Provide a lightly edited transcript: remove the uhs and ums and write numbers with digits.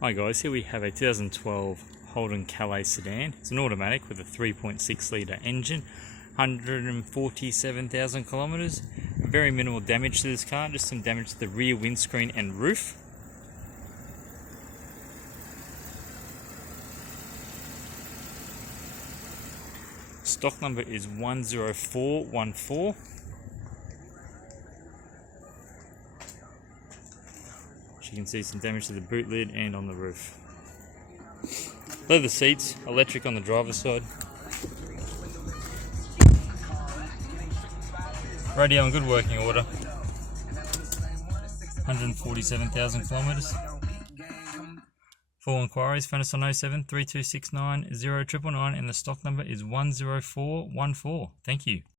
Hi guys, here we have a 2012 Holden Calais sedan. It's an automatic with a 3.6 litre engine, 147,000 kilometres. Very minimal damage to this car, just some damage to the rear windscreen and roof. Stock number is 10414. You can see some damage to the boot lid and on the roof. Leather seats, electric on the driver's side. Radio in good working order. 147,000 kilometres. For inquiries, phone us on 07 3269 0999 and the stock number is 10414. Thank you.